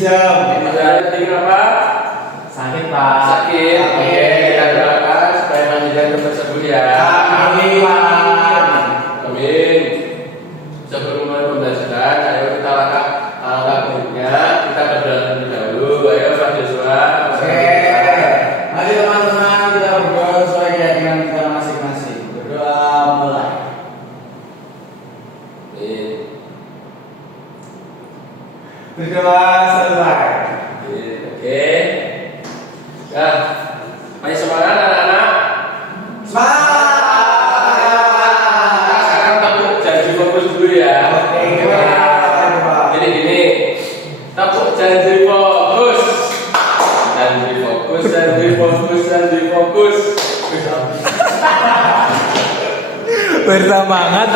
Jadi apa? Sakit Pak. Sakit. Oke, kita doakan supaya panjenengan cepat sembuh ya. Amin. Amin. Sebelum mulai pembelajaran, ayo kita langkah berikutnya. Kita berdoa terlebih dahulu. Ayo Pak Joshua. Oke. Mari teman-teman kita berdoa sesuai keyakinan kita masing-masing. Berdoa mulai. Berdoa selesai. Oke. Nah, masih semangat anak-anak? Semangat. Sekarang tepuk janji fokus dulu ya. Oke, gimana? Jadi gini, tepuk janji fokus. Janji fokus, janji fokus, janji fokus. Bersemangat.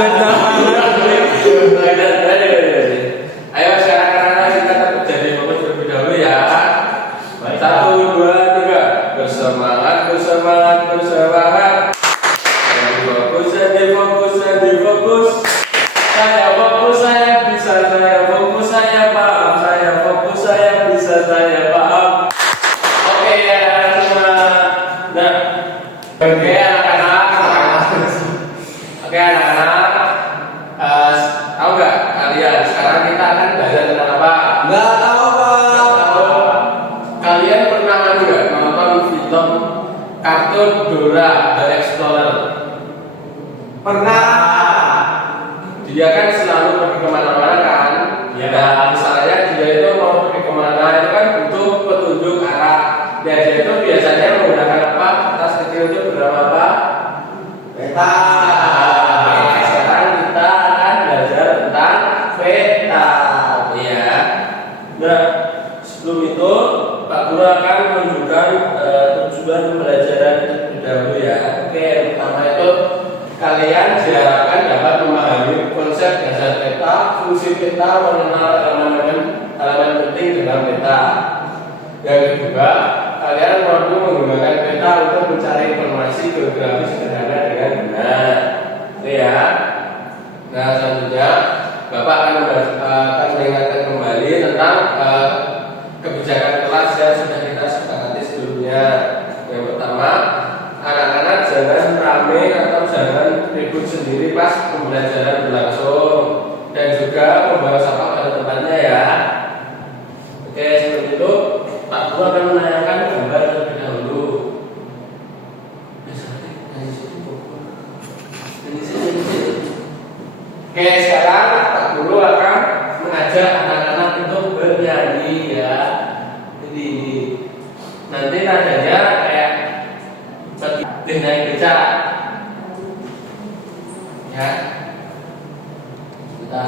Ayo sekarang anak-anak kita tepuk janji fokus terlebih dahulu ya. 1, 2, 3. Bersemangat, bersemangat, bersemangat. Janji fokus, janji fokus, janji fokus. Saya fokus, saya bisa, saya fokus, saya paham, saya fokus, saya bisa, saya paham. Oke ya semua. Nah, oke anak-anak. Oke anak-anak. Tahu nggak kalian sekarang kita akan belajar tentang apa? Nggak tahu Pak. Kalian pernah nggak nonton film kartun Dora the Explorer? Pernah. Dia kan selalu pergi kemana-mana kan? Iya. Nah, misalnya dia itu mau pergi kemana itu kan butuh petunjuk arah. Dan dia itu biasanya menggunakan apa? Kertas kecil itu bernama apa? Peta. Nah, sekarang kita akan belajar tentang peta, ya. Nah, sebelum itu Pak Guru akan menunjukkan tujuan pembelajaran terlebih dahulu ya. Oke, yang pertama itu kalian diharapkan dapat memahami konsep dasar peta, fungsi peta, mengenal elemen penting dalam peta. Yang kedua, kalian perlu menggunakan peta untuk mencari informasi geografis sederhana dengan benar. Oke ya. Nah, selanjutnya Bapak akan mengingatkan kembali tentang kebijakan kelas yang sudah kita sepakati sebelumnya. Yang pertama, anak-anak jangan rame atau jangan ribut sendiri pas pembelajaran berlangsung, dan juga membawa sampah pada tempatnya ya. Oke, sebelum itu Pak Guru akan menanyakan gambar terlebih dahulu. Oke, sekarang Pak Guru akan mengajak anak-anak untuk bernyanyi ya. Jadi nanti nadanya kayak dengan beca ya. Kita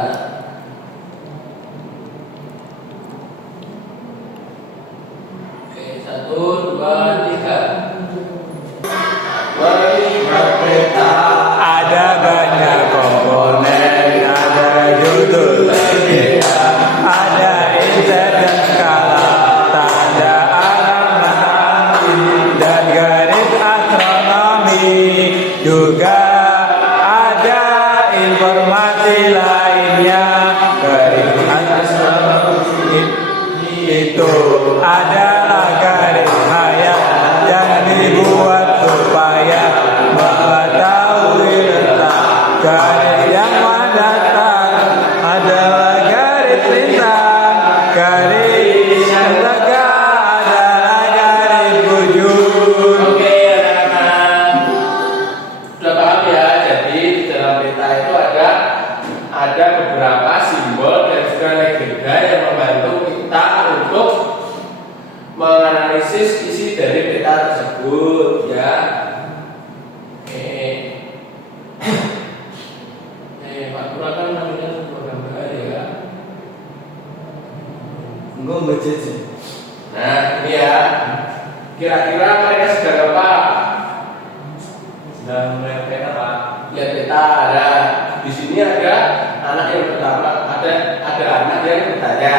oke, 1, 2, 3. Melihat peta Ada banyak komponen, ada judul media, ada inset dan skala, tanda alamat dan garis astronomi. Juga ada informasi lainnya. Garis astronomi itu adalah garis hayat yang dibuat supaya mengetahui letak garis yang mendatar. Adalah garis lintang, garis yang tegak adalah garis bujur. Oke anak-anak, sudah paham ya. Jadi di dalam peta itu ada beberapa simbol dan juga legenda yang membantu kita untuk menganalisis isi dari peta tersebut ya. Oke. Pak Guru akan menampilkan sebuah gambar ya. Enggak baca sih. Nah ini ya. Kira-kira mereka sedang apa? Sedang melihat peta Pak. Lihat peta ada di sini ada anak yang pertama, ada anak yang bertanya.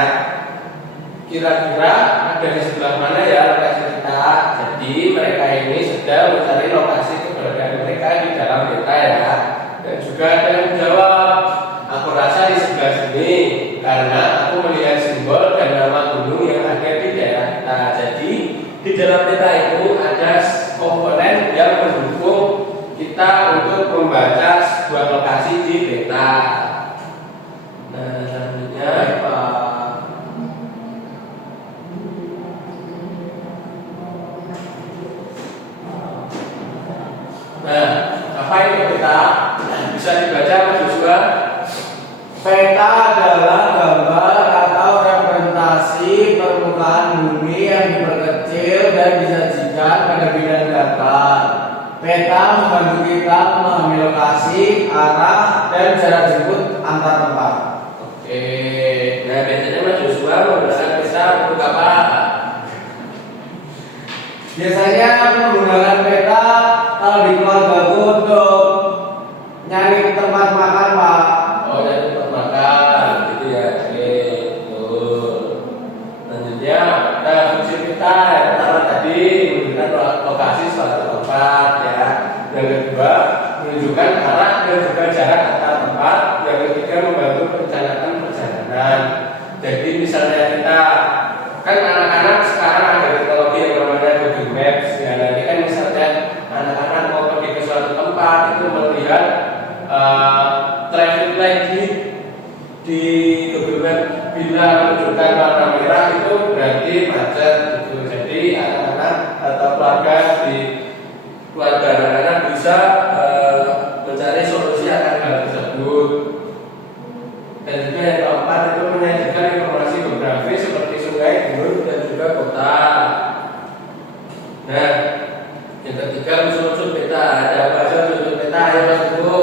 Kira-kira ada di sebelah mana ya lokasi kita? Jadi mereka ini sedang mencari lokasi keberadaan mereka di dalam peta ya. Dan juga ada yang menjawab, aku rasa di sebelah sini karena aku melihat simbol dan nama gunung yang dalam peta itu ada komponen yang mendukung kita untuk membaca sebuah lokasi di peta. Nah, selanjutnya apa itu peta? Bisa dibaca Mas Joshua? Peta adalah gambar atau representasi permukaan bumi yang diperkecil dan disajikan pada bidang datar. Peta membantu kita memahami lokasi, arah, dan jarak jemput antar tempat. Oke, nah biasanya Mas Joshua menggunakan peta untuk apa? Biasanya aku menggunakan peta kalau di keluargaku untuk nyari tempat makan, Pak. Oh, nyari tempat makan, gitu ya. Oke, betul. Selanjutnya, fungsi peta yang pertama tadi menunjukkan lokasi suatu tempat ya. Yang kedua, menunjukkan arah dan juga jarak antar tempat. Yang ketiga, membantu perencanaan perjalanan. Jadi misalnya kita kan anak-anak sekarang ada teknologi yang namanya Google Maps ya. Nanti kan misalnya anak-anak mau pergi ke suatu tempat itu melihat traffic light di Google Maps bila menunjukkan warna merah itu berarti macet gitu. Jadi anak-anak atau keluarga anak-anak bisa mencari solusi akan hal tersebut. Dan juga yang keempat itu menyajikan informasi geografis seperti sungai, gunung, dan juga kota. Nah, yang ketiga unsur-unsur peta. Ada apa saja unsur peta? Ayo Mas Ibu.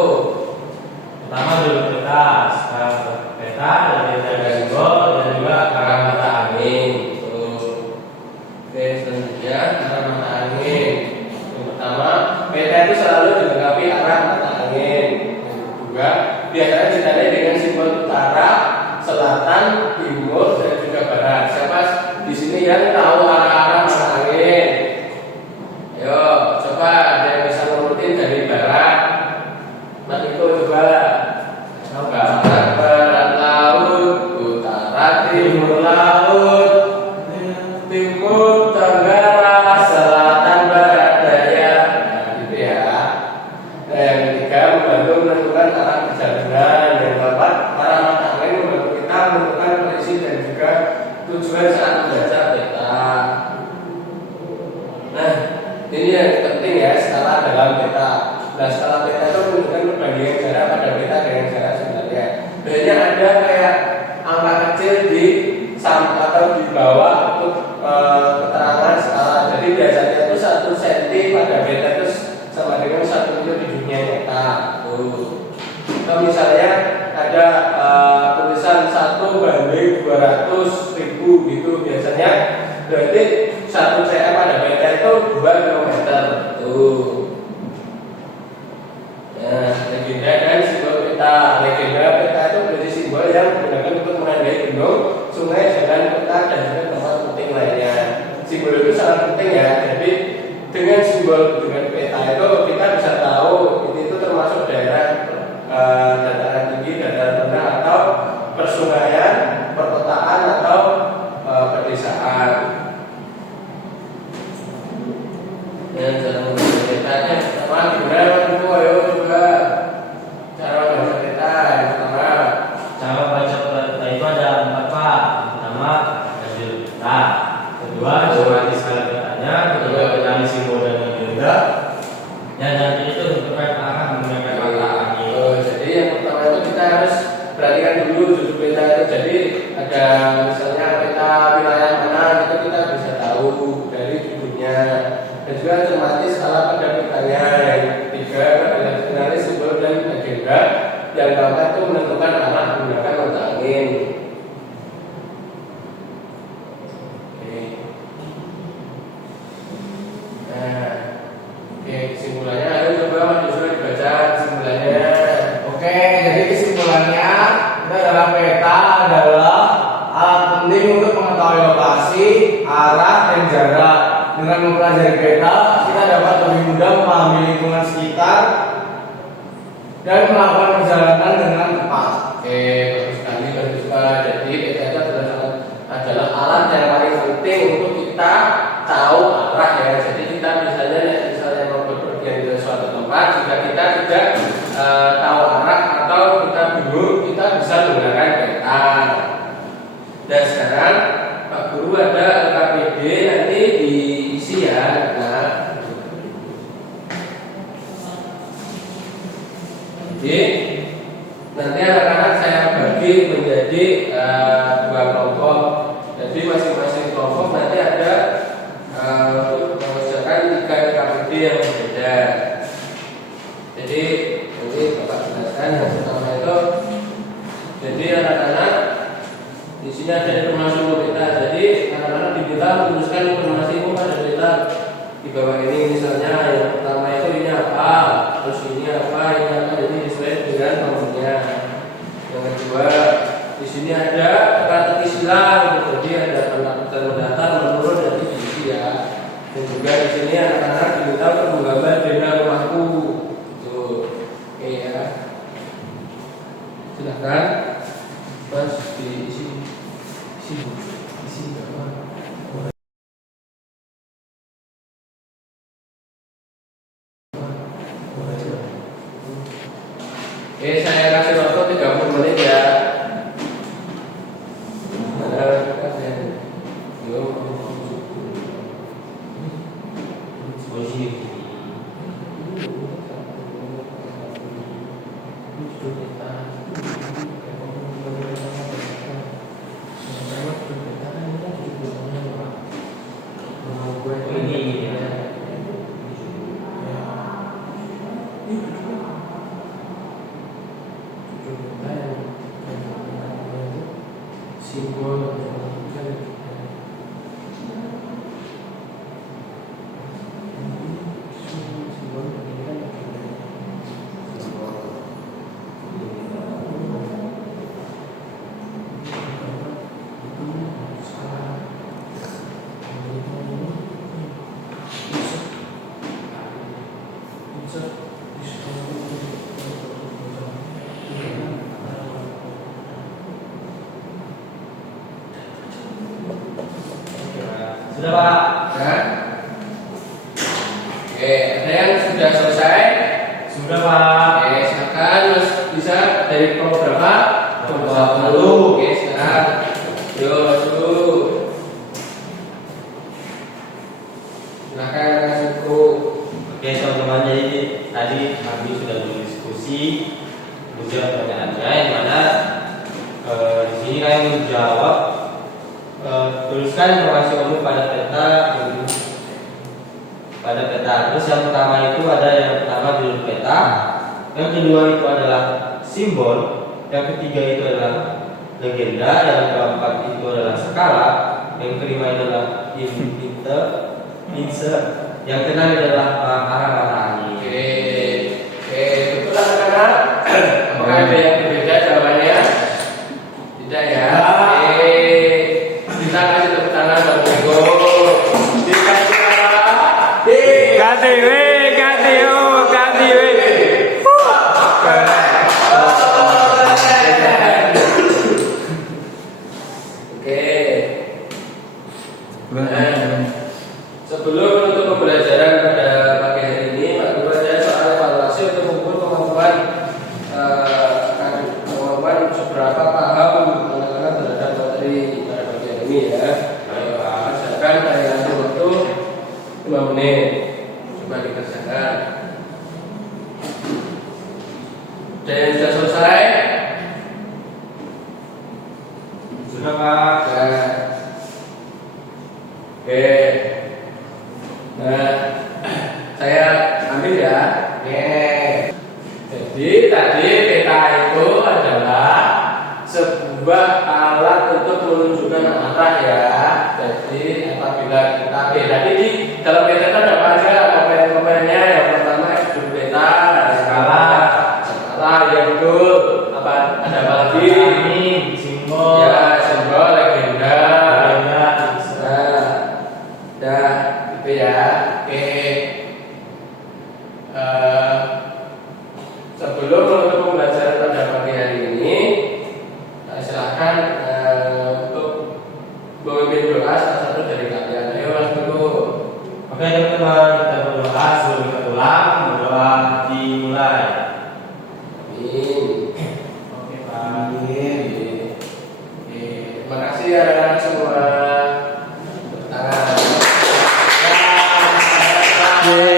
Pertama dulu peta, sekarang peta ada simbol dan juga arah mata angin. Oke, selanjutnya arah mata angin. Yang pertama, peta itu selalu dilengkapi arah mata angin. Yang kedua, biasanya ditandai dengan simbol utara, selatan, timur, dan juga barat. Siapa di sini yang tahu arah-arah mata angin? Ayo, coba ada yang bisa ngurutin dari barat. Mas Iko coba. Barat laut, utara timur laut, timur tenggara, selatan barat daya. Nah, gitu ya. Nah, yang ketiga membantu menentukan arah perjalanan. Yang keempat, arah mata angin membantu kita menentukan posisi dan juga tujuan saat membaca peta. Nah, ini yang penting ya, skala dalam peta. Nah, skala peta itu menunjukkan perbandingan jarak pada peta dengan jarak sebenarnya. Biasanya ada kayak angka kecil di samping atau di bawah untuk keterangan skala. Jadi biasanya itu 1 cm pada peta itu sama dengan 1 kilo di dunia nyata. Kalau misalnya ada tulisan 1/200.000 gitu, biasanya berarti 1 cm pada peta itu 2 kilometer. Nah, legenda dan simbol peta. Legenda peta itu berarti simbol yang digunakan untuk menandai gunung, sungai, jalan, kota, dan juga tempat penting lainnya. Simbol itu sangat penting ya. Jadi dengan simbol dengan peta itu kita bisa tahu itu termasuk daerah dataran tinggi, dataran rendah, atau persungaian, perkotaan, atau pedesaan. Dan cara membaca petanya sama gimana itu? Ayo coba cara membaca peta. Yang pertama, cara baca peta itu ada 4 Pak. Pertama, hasil peta. Kedua, cermati skala petanya. Kedua, kenali simbol dan legenda. Dan nanti itu tentukan arah menggunakan mata angin. Jadi yang pertama itu kita harus perhatikan dulu judul peta itu. Jadi ada misalnya peta wilayah mana itu kita bisa tahu dari judulnya. Dan juga cermati skala pada petanya. Yang ketiga adalah kenali simbol dan legenda. Yang keempat itu menentukan arah menggunakan mata angin. Oke. Nah, oke, kesimpulannya ayo coba Mas Joshua dibaca kesimpulannya. Oke, jadi kesimpulannya itu adalah peta adalah alat penting untuk mengetahui lokasi, arah, dan jarak. Dengan mempelajari peta, kita dapat lebih mudah memahami lingkungan sekitar dan melakukan perjalanan dengan tepat. Oke, bagus sekali, bagus sekali. Jadi peta itu adalah alat yang paling penting untuk kita tahu Dan sekarang Pak Guru ada LKPD nanti diisi ya. Nah, jadi nanti anak-anak saya bagi menjadi dua kelompok. Jadi masing-masing kelompok nanti ada mengerjakan 3 LKPD yang berbeda. Jadi nanti Bapak jelaskan yang pertama itu. Jadi anak-anak di sini ada informasi umum kita. Jadi anak-anak diminta menuliskan informasi umum pada kita di bawah ini. Misalnya yang pertama itu ini apa, terus ini apa, jadi disesuaikan dengan nomornya. Yang kedua di sini ada strategi silang. Jadi ada pendatar mendatar menurun dan diisi ya. Dan juga di sini anak-anak diminta untuk menggambar benda rumahku. Oke ya. Silakan Mas diisi. Oke, saya kasih waktu 30 menit ya. Sudah Pak? Nah. Oke, ada yang sudah selesai? Sudah Pak. Oke, silakan Mas bisa dari kelompok berapa? Kelompok 10. Oke, sekarang yuk masuk. Silakan masuk. Oke teman-teman, jadi tadi kami sudah berdiskusi menjawab pertanyaannya, yang mana di sini kami menjawab tuliskan informasi umum pada peta. Terus yang pertama itu ada yang pertama judul peta, yang kedua itu adalah simbol, yang ketiga itu adalah legenda, yang keempat itu adalah skala, yang kelima itu adalah insert, yang keenam adalah arah angin. Oke, betul anak-anak? Apakah ada yang berbeda jawabannya? Tidak ya? Oke, kita kasih tepuk tangan buat Diego. Dikasih apa? KTW, KTO, KTW. Oke. Sebelum menutup pembelajaran pada pagi hari ini, Pak Guru ada soal evaluasi untuk mengukur kemampuan seberapa paham anak-anak terhadap materi pada pagi hari ini ya. Misalkan saya kasih waktu 5 menit, coba dikerjakan. Dan yang sudah selesai? Sudah Pak. Nah. Oke. Nah, saya ambil ya. Oke. Jadi tadi peta itu adalah sebuah alat untuk menunjukkan arah ya. Jadi apabila kita tadi di dalam peta itu ada apa aja komponen-komponennya? Yang pertama itu peta, ada skala, yang itu apa? Ada apa lagi? Simbol. Ya, simbol, legenda. Dah, itu ya. Oke. Sebelum menutup pembelajaran pada pagi hari ini, silakan untuk memimpin doa salah satu dari kalian. Ayo Mas Guru. Oke teman-teman, kita berdoa sebelum kita pulang. Berdoa dimulai. Amin. Oke Pak. Amin. Terima kasih kasih anak-anak semua. Tepuk tangan. Ya,